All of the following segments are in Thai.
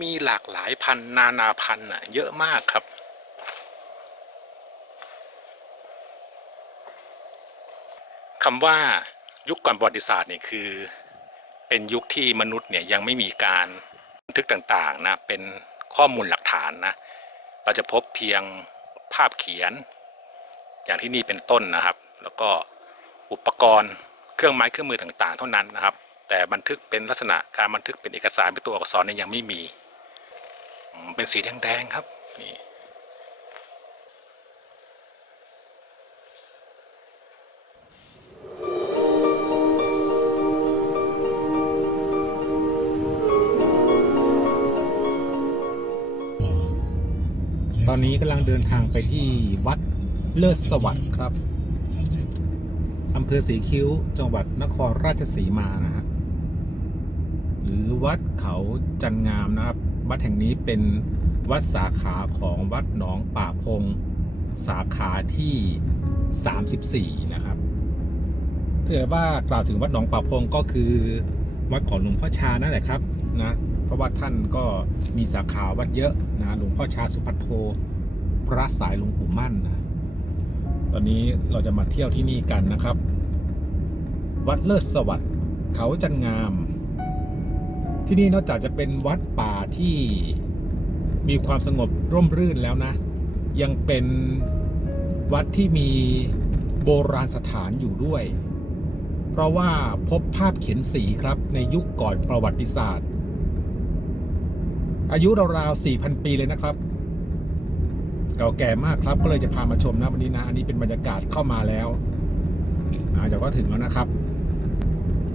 มีหลากหลายพันนานาพันธุ์อะเยอะมากครับ คำว่ายุคก่อนประวัติศาสตร์เนี่ยคือ เป็นยุคที่มนุษย์เนี่ยยังไม่มีการบันทึกต่างๆนะเป็นข้อมูลหลักฐานนะเราจะพบเพียงภาพเขียน อย่างที่นี่เป็นต้นนะครับ แล้วก็อุปกรณ์เครื่องไม้เครื่องมือต่างๆ เท่านั้นนะครับ แต่บันทึกเป็นลักษณะการบันทึกเป็นเอกสารเป็นตัวอักษรเนี่ยยังไม่มี เป็นสีแดงๆครับนี่ตอนนี้กำลังเดินทางไปที่วัดเลิศสวัสดิ์ครับอำเภอสีคิ้ว จังหวัดนครราชสีมานะฮะหรือวัดเขาจันงามนะครับ วัดแห่งนี้เป็นวัดสาขาของวัดหนองป่าพง สาขาที่ 34 นะครับถ้าเกิดว่ากล่าวถึงวัดหนองป่าพงก็คือวัดของหลวงพ่อชานั่นแหละครับนะเพราะว่าท่านก็มีสาขาวัดเยอะนะหลวงพ่อชาสุพัทโทพระสายหลวงปู่มั่นนะตอนนี้เราจะมาเที่ยวที่นี่กันนะครับ วัดเลิศสวัสดิ์เขาจันงาม ที่นี่นอกจากจะเป็นวัดป่าที่มีความสงบร่มรื่นแล้วนะ ยังเป็นวัดที่มีโบราณสถานอยู่ด้วย เพราะว่าพบภาพเขียนสีครับในยุคก่อนประวัติศาสตร์ อายุราวๆ4,000 ปีเลยนะครับ เก่าแก่มากครับก็เลยจะพามาชมนะวันนี้นะ อันนี้เป็นบรรยากาศเข้ามาแล้วเดี๋ยวก็ถึงแล้วนะครับ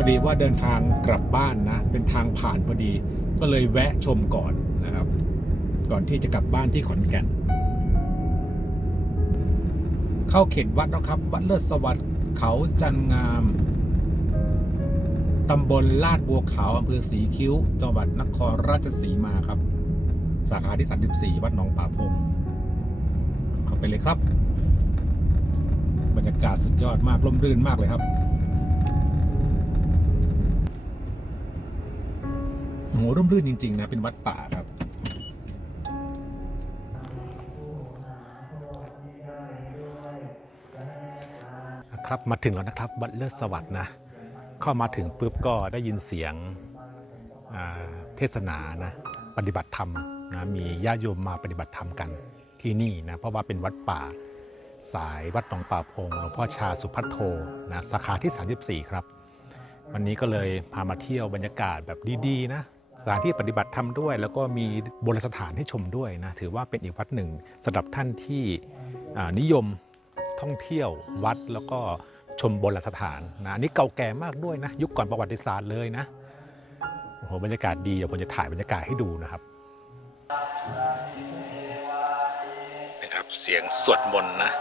อดีว่าเดินทางกลับบ้านนะ เป็นทางผ่านพอดี ก็เลยแวะชมก่อนนะครับ ก่อนที่จะกลับบ้านที่ขอนแก่น เข้าเขตวัดแล้วครับ วัดเลิศสวัสดิ์เขาจันงามตำบลลาดบัวขาวอำเภอสีคิ้ว จังหวัดนครราชสีมาครับ สาขาที่ 34 วัดหนองป่าพงเข้าไปเลยครับ บรรยากาศสุดยอดมากร่มรื่นมากเลยครับ โหร่มรื่นจริง ๆ นะ เป็นวัดป่าครับ ครับมาถึงแล้วนะครับ วัดเลิศสวัสดิ์นะ เข้ามาถึงปุ๊บก็ได้ยินเสียงเทศนานะปฏิบัติธรรมนะมีญาติโยมมาปฏิบัติธรรมกันที่นี่นะเพราะว่าเป็นวัดป่าสายวัดหนองป่าพงหลวงพ่อชาสุพัทโทนะสาขาที่ 34 ครับ วันนี้ก็เลยพามาเที่ยวบรรยากาศแบบดี ๆ นะ สถานที่ปฏิบัติธรรมด้วย แล้วก็มีโบราณสถานให้ชมด้วยนะถือว่าเป็นอีกวัดหนึ่งสำหรับท่านที่นิยมท่องเที่ยววัดแล้วก็ชมโบราณสถานนะอันนี้เก่าแก่มากด้วยนะ ยุคก่อนประวัติศาสตร์เลยนะโอ้โหบรรยากาศดีเดี๋ยวผมจะถ่ายบรรยากาศให้ดูนะครับนะครับเสียงสวดมนต์นะ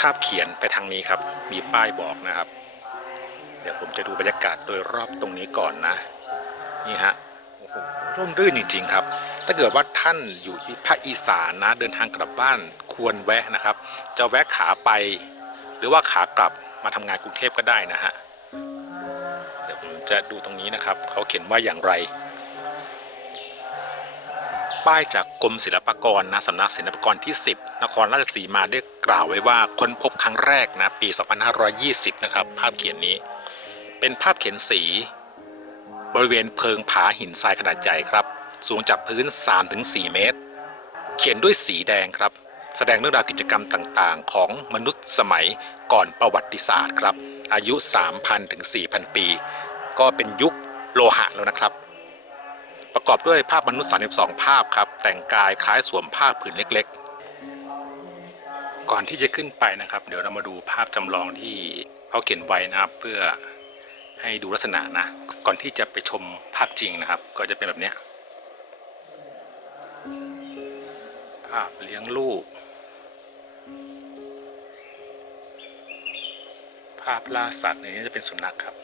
ภาพเขียนไปทางนี้ครับ มีป้ายบอกนะครับ เดี๋ยวผมจะดูบรรยากาศโดยรอบตรงนี้ก่อนนะ นี่ฮะโอ้โหร่มรื่นจริง ๆ ครับ ถ้าเกิดว่าท่านอยู่ที่ภาคอีสานนะ เดินทางกลับบ้านควรแวะนะครับ จะแวะขาไป หรือว่าขากลับมาทำงานกรุงเทพก็ได้นะฮะ เดี๋ยวผมจะดูตรงนี้นะครับ เขาเขียนว่าอย่างไร ป้ายจากกรมศิลปากรนะสำนักศิลปากรที่ 10 นครราชสีมาได้กล่าวไว้ว่าค้นพบครั้งแรกนะปี 2520 นะครับ ภาพเขียนนี้ เป็นภาพเขียนสี บริเวณเพิงผาหินทรายขนาดใหญ่ครับ สูงจากพื้น 3-4 เมตร เขียนด้วยสีแดงครับ แสดงเรื่องราวกิจกรรมต่างๆ ของมนุษย์สมัยก่อนประวัติศาสตร์ครับ อายุ 3,000 ถึง 4,000 ปี ก็เป็นยุคโลหะแล้วนะครับ ประกอบด้วยภาพมนุษย์ 32 ภาพครับ แต่งกายคล้ายสวมผ้าผืนเล็ก ๆ ก่อนที่จะขึ้นไปนะครับ เดี๋ยวเรามาดูภาพจำลองที่เขาเขียนไว้นะครับเพื่อให้ดูลักษณะนะ ก่อนที่จะไปชมภาพจริงนะครับ ก็จะเป็นแบบเนี้ยภาพเลี้ยงลูก ภาพล่าสัตว์ในนี้จะเป็นสุนัขครับ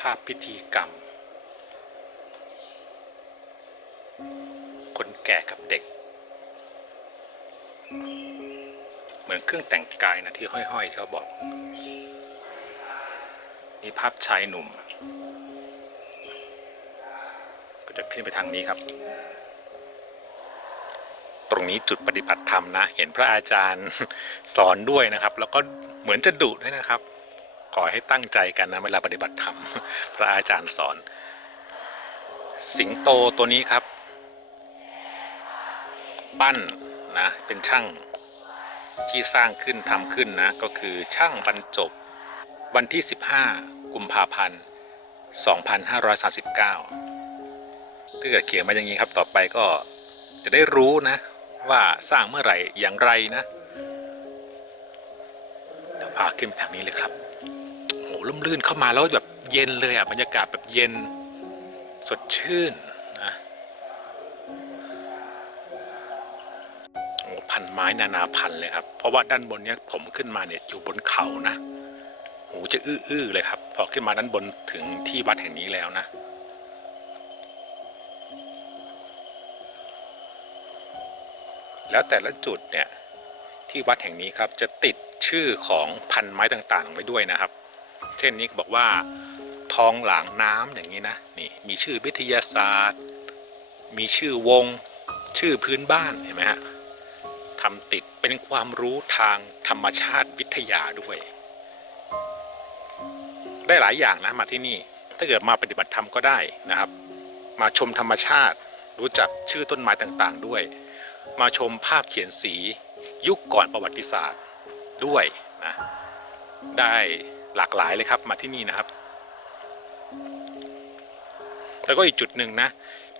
ภาพพิธีกรรม คนแก่กับเด็ก เหมือนเครื่องแต่งกายนะที่ห้อยๆเขาบอก มีภาพชายหนุ่ม ก็จะขึ้นไปทางนี้ครับ ตรงนี้จุดปฏิบัติธรรมนะ เห็นพระอาจารย์สอนด้วยนะครับ แล้วก็เหมือนจะดุด้วยนะครับขอให้ตั้งใจกันนะเวลาปฏิบัติธรรม พระอาจารย์สอน สิงโตตัวนี้ครับ ปั้นนะเป็นช่างที่สร้างขึ้นทำขึ้นนะก็คือช่างบรรจบวันที่ 15 กุมภาพันธ์ 2539ถ้าเกิดเขียนมาอย่างนี้ครับต่อไปก็จะได้รู้นะว่าสร้างเมื่อไหร่อย่างไรนะเดี๋ยวพาขึ้นไปทางนี้เลยครับโอ้โหล่มลื่นเข้ามาแล้วแบบเย็นเลยอะบรรยากาศแบบเย็นสดชื่น ม้นานาพันธุ์เลยครับ เพราะว่าด้านบนเนี้ยผมขึ้นมาเนี่ยอยู่บนเขานะ หูจะอื้อๆเลยครับ พอขึ้นมาด้านบนถึงที่วัดแห่งนี้แล้วนะแล้วแต่ละจุดเนี่ยที่วัดแห่งนี้ครับจะติดชื่อของพันไม้ต่างๆไว้ด้วยนะครับ เช่นนี้บอกว่า ทองหลางน้ำอย่างนี้นะนี่มีชื่อวิทยาศาสตร์ มีชื่อวง ชื่อพื้นบ้านเห็นไหมฮะ ทำติดเป็นความรู้ทางธรรมชาติวิทยาด้วย ได้หลายอย่างนะมาที่นี่ ถ้าเกิดมาปฏิบัติธรรมก็ได้นะครับ มาชมธรรมชาติ รู้จักชื่อต้นไม้ต่างๆ ด้วย มาชมภาพเขียนสียุคก่อนประวัติศาสตร์ด้วยนะได้หลากหลายเลยครับมาที่นี่นะครับ แล้วก็อีกจุดหนึ่งนะ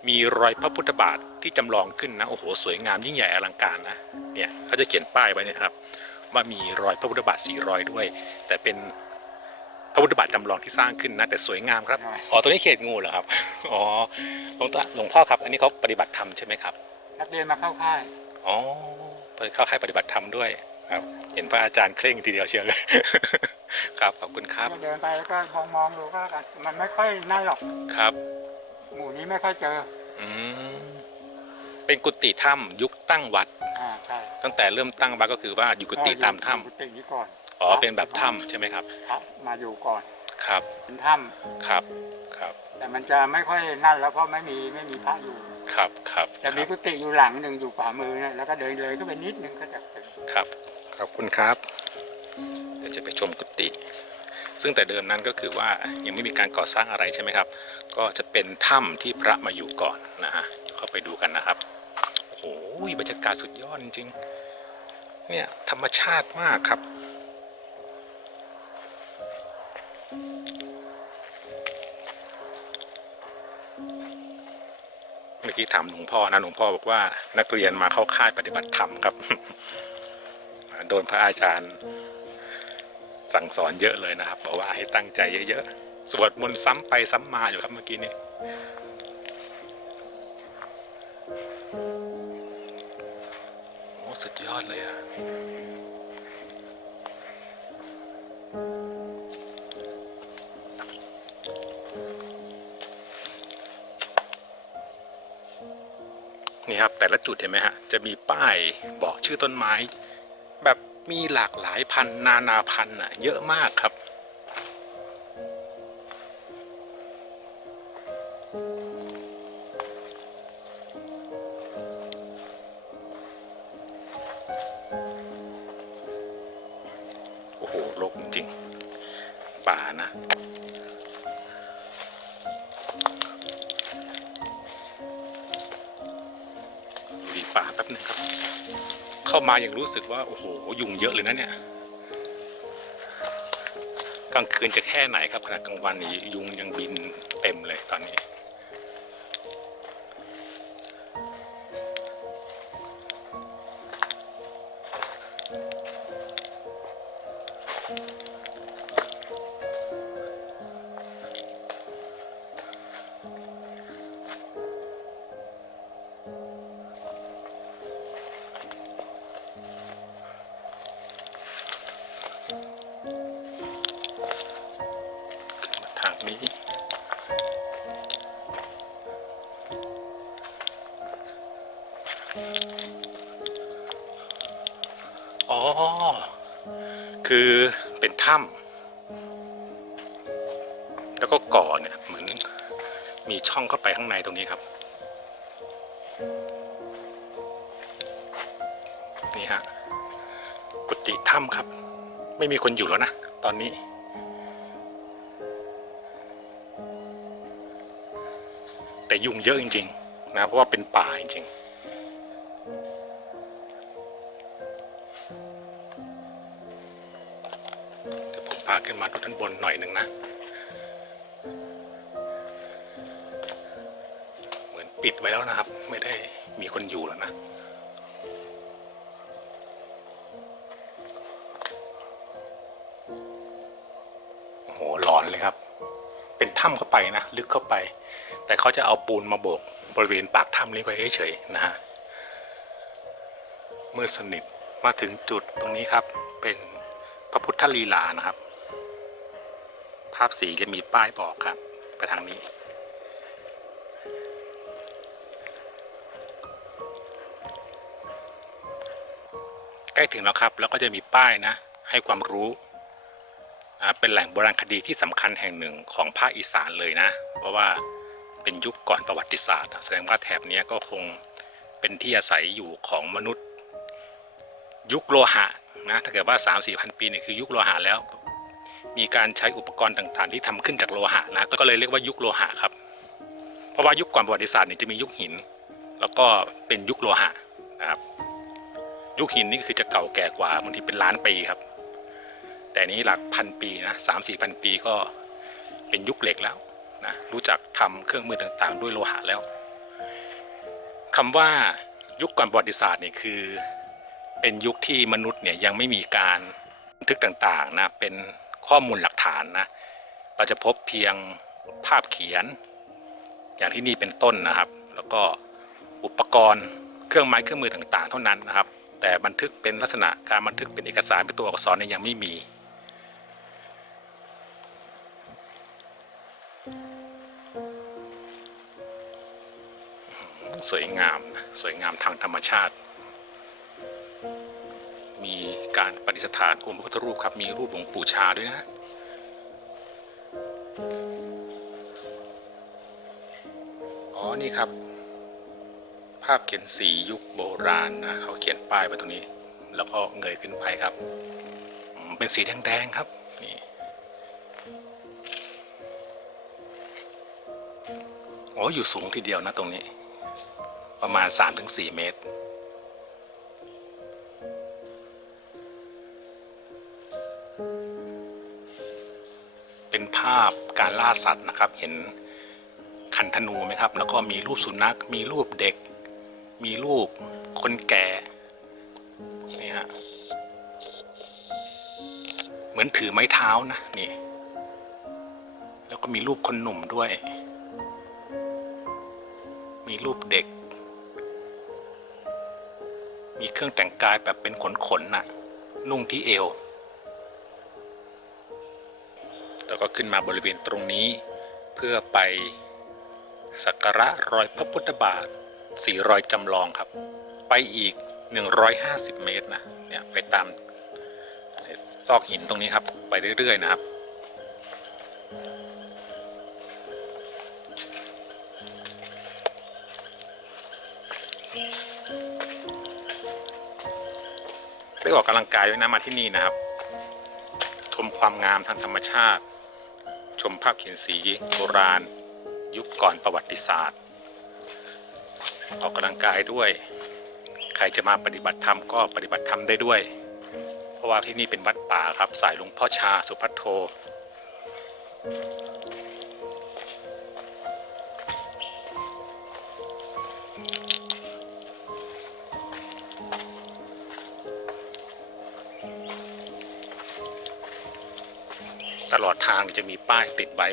มีรอยพระพุทธบาท ที่จำลองขึ้นนะโอ้โหสวยงามยิ่งใหญ่อลังการนะเนี่ยเขาจะเขียนป้ายไว้เนี่ยครับว่ามีรอยพระพุทธบาทสี่รอยด้วย แต่เป็นพระพุทธบาทจำลองที่สร้างขึ้นนะแต่สวยงามครับอ๋อตัวนี้เขตงูเหรอครับอ๋อหลวงตาหลวงพ่อครับ อันนี้เขาปฏิบัติธรรมใช่ไหมครับนักเรียนมาเข้าค่ายอ๋อไปเข้าค่ายปฏิบัติธรรมด้วยครับ เห็นพระอาจารย์เคร่งทีเดียวเชียวเลยครับขอบคุณครับเดินไปแล้วก็มองมองๆดูก็แล้วกันมันไม่ค่อยน่าหรอกครับ หมู่นี้ไม่ค่อยเจอ อืม เป็นกุฏิถ้ำยุคตั้งวัด อ่าใช่ตั้งแต่เริ่มตั้งวัดก็คือว่าอยู่กุฏิตามถ้กุฏินี้ก่อนำอ๋อเป็นแบบถ้ำใช่ไหมครับ พระมาอยู่ก่อนครับเป็นถ้ครับครับำแต่มันจะไม่ค่อยนั่นแล้วเพราะไม่มีไม่มีพระอยู่ ครับครับจะมีกุฏิอยู่หลังหนึ่งอยู่ขวามือเนี่ยแล้วก็เดินเลยก็ไปนิดนึงก็จะถึงครับขอบคุณครับเดี๋ยวจะไปชมกุฏิซึ่งแต่เดิมนั้นก็คือว่ายังไม่มีการก่อสร้างอะไรใช่ไหมครับ ก็จะเป็นถ้ำที่พระมาอยู่ก่อนนะฮะเดี๋ยวเข้าไปดูกันนะครับ โอ้โหบรรยากาศสุดยอดจริงๆเนี่ยธรรมชาติมากครับ เมื่อกี้ถามหลวงพ่อนะหลวงพ่อบอกว่านักเรียนมาเข้าค่ายปฏิบัติธรรมครับ โดนพระอาจารย์สั่งสอนเยอะเลยนะครับบอกว่าให้ตั้งใจเยอะๆ สวดมนต์ซ้ำไปซ้ำมาอยู่ครับเมื่อกี้นี้ สุดยอดเลยอะนี่ครับ แต่ละจุดเห็นไหมฮะ จะมีป้ายบอกชื่อต้นไม้ แบบมีหลากหลายพันนานาพันธุ์อะเยอะมากครับ ป่าแป๊บหนึ่งครับ เข้ามายังรู้สึกว่าโอ้โหยุงเยอะเลยนะเนี่ยกลางคืนจะแค่ไหนครับขณะกลางวันนี้ยุงยังบินเต็มเลยตอนนี้ คือเป็นถ้ำแล้วก็ก่อเนี่ยเหมือนมีช่องเข้าไปข้างในตรงนี้ครับนี่ฮะกุฏิถ้ำครับ ไม่มีคนอยู่แล้วนะตอนนี้แต่ยุงเยอะจริงๆนะเพราะว่าเป็นป่าจริงๆ เดี๋ยวผมาขึ้นมาดูด้านบนหน่อยหนึ่งนะ เหมือนปิดไว้แล้วนะครับ ไม่ได้มีคนอยู่แล้วนะโอ้โหหลอนเลยครับ เป็นถ้ำเข้าไปนะ ลึกเข้าไป แต่เขาจะเอาปูนมาโบกบริเวณปากถ้ำนี้ไว้เฉยๆนะฮะมืดสนิทมาถึงจุดตรงนี้ครับเป็นพระพุทธลีลานะครับ ภาพสีจะมีป้ายบอกครับ ไปทางนี้ ใกล้ถึงแล้วครับ แล้วก็จะมีป้ายนะ ให้ความรู้ เป็นแหล่งโบราณคดีที่สำคัญแห่งหนึ่งของภาคอีสานเลยนะ เพราะว่าเป็นยุคก่อนประวัติศาสตร์ แสดงว่าแถบนี้ก็คงเป็นที่อาศัยอยู่ของมนุษย์ ยุคโลหะนะถ้าเกิดว่า 3 4พันปีเนี่ยคือยุคโลหะแล้ว มีการใช้อุปกรณ์ต่างๆ ที่ทำขึ้นจากโลหะนะก็เลยเรียกว่ายุคโลหะครับ เพราะว่ายุคก่อนประวัติศาสตร์เนี่ยจะมียุคหิน แล้วก็เป็นยุคโลหะนะครับ ยุคหินนี่คือจะเก่าแก่กว่าบางทีเป็นล้านปีครับ แต่นี้หลักพันปีนะสามสี่พันปีก็เป็นยุคเหล็กแล้วนะรู้จักทำเครื่องมือต่างๆ ด้วยโลหะแล้วคำว่ายุคก่อนประวัติศาสตร์เนี่ยคือ เป็นยุคที่มนุษย์เนี่ยยังไม่มีการบันทึกต่างๆนะเป็น ข้อมูลหลักฐานนะเราจะพบเพียงภาพเขียน อย่างที่นี่เป็นต้นนะครับ แล้วก็อุปกรณ์เครื่องไม้เครื่องมือต่างๆ เท่านั้นนะครับ แต่บันทึกเป็นลักษณะการบันทึกเป็นเอกสารเป็นตัวอักษรเนี่ยยังไม่มีสวยงามนะสวยงามทางธรรมชาติ มีการประดิษฐานองค์พระพุทธรูปครับ มีรูปหลวงปู่ชาด้วยนะอ๋อนี่ครับ ภาพเขียนสียุคโบราณนะเขาเขียนป้ายไว้ตรงนี้ แล้วก็เงยขึ้นไปครับ เป็นสีแดงๆครับนี่อ๋ออยู่สูงทีเดียวนะตรงนี้ ประมาณ 3-4 เมตร การล่าสัตว์นะครับ เห็นคันธนูไหมครับ แล้วก็มีรูปสุนัข มีรูปเด็ก มีรูปคนแก่นี่ฮะเหมือนถือไม้เท้านะนี่ แล้วก็มีรูปคนหนุ่มด้วย มีรูปเด็ก มีเครื่องแต่งกายแบบเป็นขนๆน่ะ นุ่งที่เอว แล้วก็ขึ้นมาบริเวณตรงนี้ เพื่อไปสักการะรอยพระพุทธบาทสี่รอยจำลองครับ ไปอีก 150 เมตรนะเนี่ยไปตามซอกหินตรงนี้ครับ ไปเรื่อยๆนะครับได้ออกกำลังกายด้วยนะมาที่นี่นะครับ ชมความงามทางธรรมชาติ ชมภาพเขียนสีโบราณ ยุคก่อนประวัติศาสตร์ ออกกำลังกายด้วย ใครจะมาปฏิบัติธรรมก็ปฏิบัติธรรมได้ด้วย เพราะว่าที่นี่เป็นวัดป่าครับสายหลวงพ่อชาสุพัทโท ลอดทางจะมีป้ายติดไว้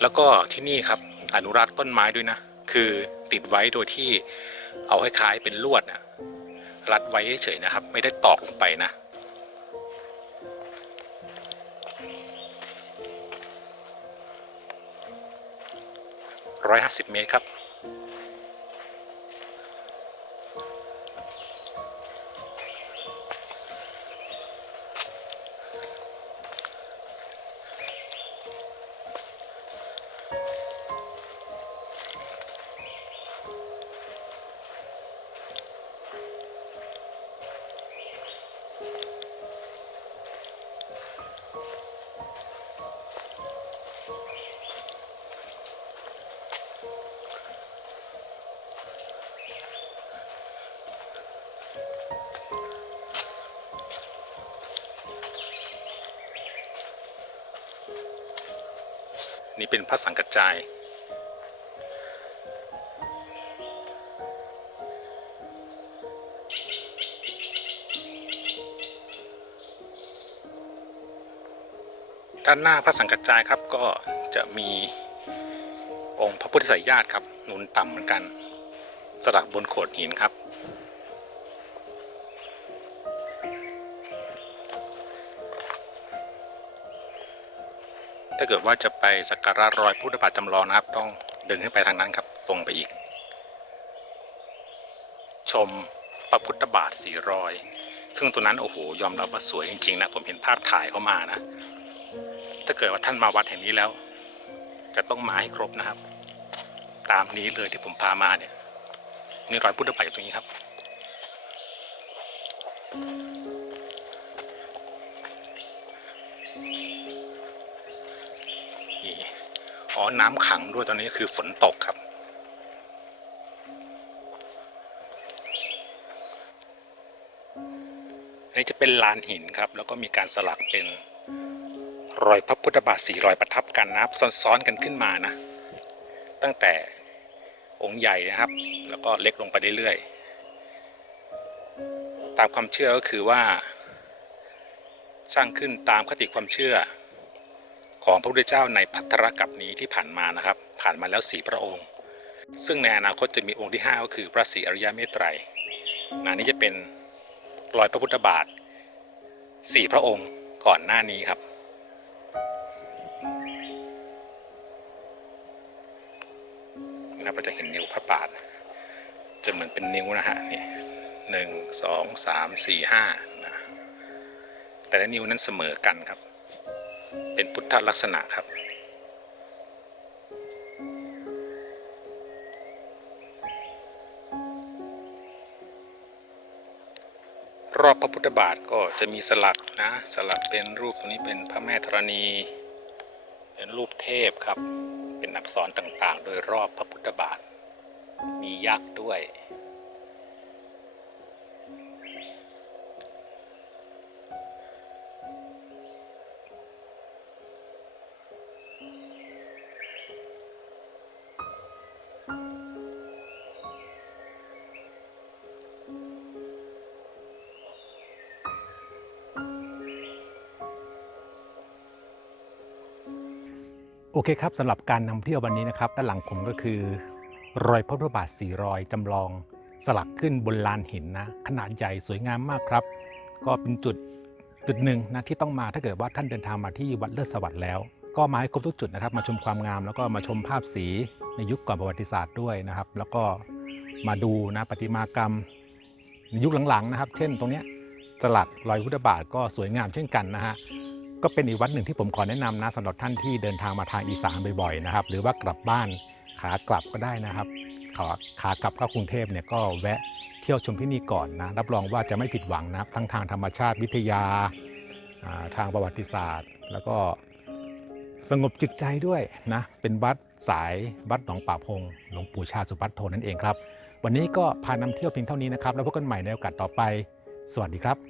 แล้วก็ที่นี่ครับ อนุรักษ์ต้นไม้ด้วยนะ คือติดไว้โดยที่เอาคล้ายๆเป็นลวดนะรัดไว้เฉยๆนะครับ ไม่ได้ตอกลงไปนะร้อยห้าสิบเมตรครับ เป็นพระสังกัจจายด้านหน้าพระสังกัจจายครับก็จะมีองค์พระพุทธไสยญาติครับหนุนต่ำเหมือนกัน สลักบนโขดหินครับ ถ้าเกิดว่าจะไปสักการะรอยพุทธบาทจำลองนะครับ ต้องเดินขึ้นไปทางนั้นครับ ตรงไปอีก ชมพระพุทธบาทสี่รอย ซึ่งตัวนั้นโอ้โหยอมรับว่าสวยจริงๆนะผมเห็นภาพถ่ายเข้ามานะ ถ้าเกิดว่าท่านมาวัดแห่งนี้แล้ว จะต้องมาให้ครบนะครับ ตามนี้เลยที่ผมพามาเนี่ยนี่รอยพุทธบาทอยู่ตรงนี้ครับ อ๋อน้ำขังด้วยตอนนี้คือฝนตกครับ อันนี้จะเป็นลานหินครับ แล้วก็มีการสลักเป็นรอยพระพุทธบาทสี่รอยประทับกันนะครับซ้อนๆกันขึ้นมานะ ตั้งแต่องค์ใหญ่นะครับ แล้วก็เล็กลงไปเรื่อยๆตามความเชื่อก็คือว่า สร้างขึ้นตามคติความเชื่อ ของพระพุทธเจ้าในพัทธรกัปนี้ที่ผ่านมานะครับ ผ่านมาแล้วสี่พระองค์ ซึ่งในอนาคตจะมีองค์ที่ 5 ก็คือพระศรีอริยเมตไตรนะนี่จะเป็นรอยพระพุทธบาทสี่พระองค์ก่อนหน้านี้ครับ นะครับเราจะเห็นนิ้วพระบาท จะเหมือนเป็นนิ้วนะฮะนี่หนึ่งสองสามสี่ห้านะแต่ละนิ้วนั้นเสมอกันครับ เป็นพุทธลักษณะครับ รอบพระพุทธบาทก็จะมีสลักนะ สลักเป็นรูปตรงนี้เป็นพระแม่ธรณี เป็นรูปเทพครับ เป็นอักษรต่างๆ โดยรอบพระพุทธบาท มียักษ์ด้วย คครับสำหรับการนำเที่ยววันนี้นะครับด้านหลังผมก็คือ รอยพระพุทธบาทสีรอยจำลอง สลักขึ้นบนลานหินนะขนาดใหญ่สวยงามมากครับ ก็เป็นจุดจุดหนึ่งนะที่ต้องมาถ้าเกิดว่าท่านเดินทางมาที่วัดเลิศสวัสดิ์แล้ว ก็มาให้ครบทุกจุดนะครับ มาชมความงาม แล้วก็มาชมภาพสีในยุคก่อนประวัติศาสตร์ด้วยนะครับ แล้วก็มาดูนะประติมากรรมในยุคหลังๆนะครับ เช่น ตรงเนี้ยสลักรอยพุทธบาทก็สวยงามเช่นกันนะฮะ ก็เป็นอีกวัดหนึ่งที่ผมขอแนะนำนะสำหรับท่านที่เดินทางมาทางอีสานบ่อยๆนะครับ หรือว่ากลับบ้านขากลับก็ได้นะครับขาขากลับเข้ากรุงเทพเนี่ยก็แวะเที่ยวชมที่นี่ก่อนนะรับรองว่าจะไม่ผิดหวังนะทั้งทางธรรมชาติวิทยาอ่าทางประวัติศาสตร์ แล้วก็สงบจิตใจด้วยนะเป็นวัดสายวัดหนองป่าพงหลวงปู่ชาสุพัทโทนั่นเองครับ วันนี้ก็พานำเที่ยวเพียงเท่านี้นะครับ แล้วพบกันใหม่ในโอกาสต่อไป สวัสดีครับ